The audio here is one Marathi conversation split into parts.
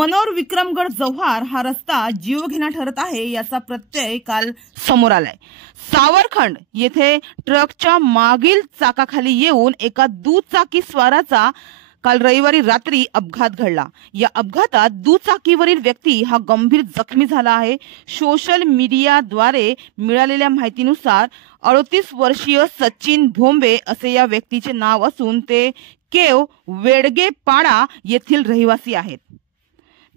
मनोर विक्रमगड जव्हार हा रस्ता जीवघेणा ठरत आहे याचा प्रत्यय काल समोर आलाय। सावरखंड येथे ट्रकच्या मागील चाकाखाली येऊन एका दुचाकी स्वाराचा काल रविवारी रात्री अपघात घडला। या अपघातात दुचाकीवरील व्यक्ती हा गंभीर जखमी झाला आहे। सोशल मीडियाद्वारे मिळालेल्या माहितीनुसार 38 वर्षीय सचिन भोंबे असे या व्यक्तीचे नाव असून ते केव वेडगेपाडा येथील रहिवासी आहेत।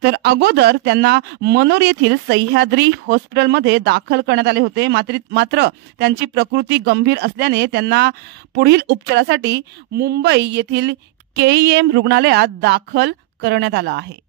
तर अगोदर त्यांना मनोर येथील सह्याद्री हॉस्पिटलमध्ये दाखल करण्यात आले होते, मात्र त्यांची प्रकृती गंभीर असल्याने त्यांना पुढील उपचारासाठी मुंबई येथील KEM रुग्णालयात दाखल करण्यात आलं आहे।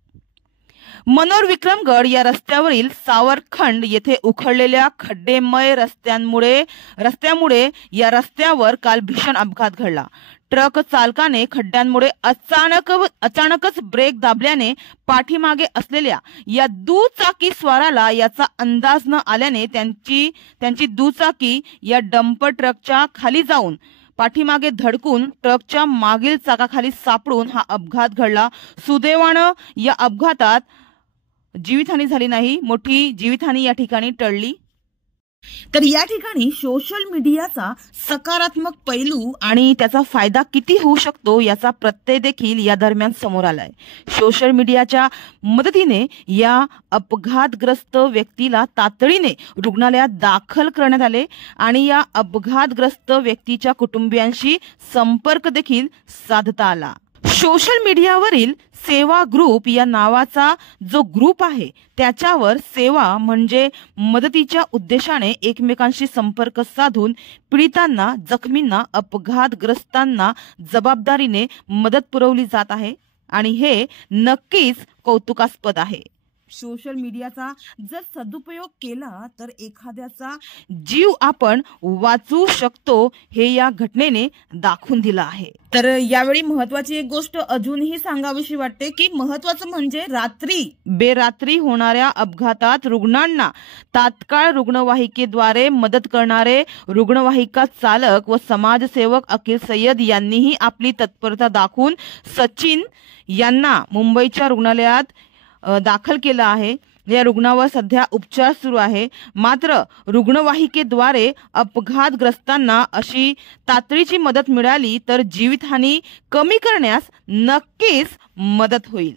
मनोर विक्रमगड या रस्त्यावरील सावरखंड येथे उखडलेल्या खड्डेमय रस्त्यामुळे या रस्त्यावर काल भीषण अपघात घडला। ट्रक चालकाने खड्ड्यांमुळे अचानकच ब्रेक दाबल्याने पाठीमागे असलेल्या या दुचाकी स्वाराला याचा अंदाज न आल्याने त्यांची दुचाकी या डंपर ट्रकच्या खाली जाऊन पाठीमागे धडकून ट्रकच्या मागील चाकाखाली सापडून हा अपघात घडला। सुदैवाने या अपघातात जीवितहानी झाली नाही, मोठी जीवितहानी या ठिकाणी टळली। तर या ठिकाणी सोशल मीडियाचा सकारात्मक पैलू आणि त्याचा फायदा किती होऊ शकतो याचा प्रत्यय देखील या दरम्यान समोर आलाय। सोशल मीडियाच्या मदतीने या अपघातग्रस्त व्यक्तीला तातडीने रुग्णालयात दाखल करण्यात आले आणि या अपघातग्रस्त व्यक्तीच्या कुटुंबियांशी संपर्क देखील साधता आला। सोशल मीडियावरील सेवा ग्रुप या नावाचा जो ग्रुप आहे त्याच्यावर सेवा म्हणजे मदतीच्या उद्देशाने एकमेकांशी संपर्क साधून पीडितांना, जखमींना, अपघातग्रस्तांना जबाबदारीने मदत पुरवली जात आहे आणि हे नक्कीच कौतुकास्पद आहे। सोशल मीडियाचा जर सदुपयोग केला तर एखाद्याचा जीव आपण वाचवू शकतो हे या घटनेने दाखवून दिलं आहे। तर यावेळी महत्त्वाची एक गोष्ट अजूनही सांगावीशी वाटते की महत्त्वाचं म्हणजे बेरात्री होणाऱ्या अपघातात रुग्णांना तात्काळ रुग्णवाहिकेद्वारे मदत करणारे रुग्णवाहिका चालक व समाजसेवक अकील सय्यद यांनीही आपली तत्परता दाखवून सचिन यांना मुंबईच्या रुग्णालयात दाखल केलं आहे। या रुग्णावर सध्या उपचार सुरू आहे, मात्र रुग्णवाहिकेद्वारे अपघातग्रस्तांना अशी तातडीची मदत मिळाली तर जीवितहानी कमी करण्यास नक्कीच मदत होईल।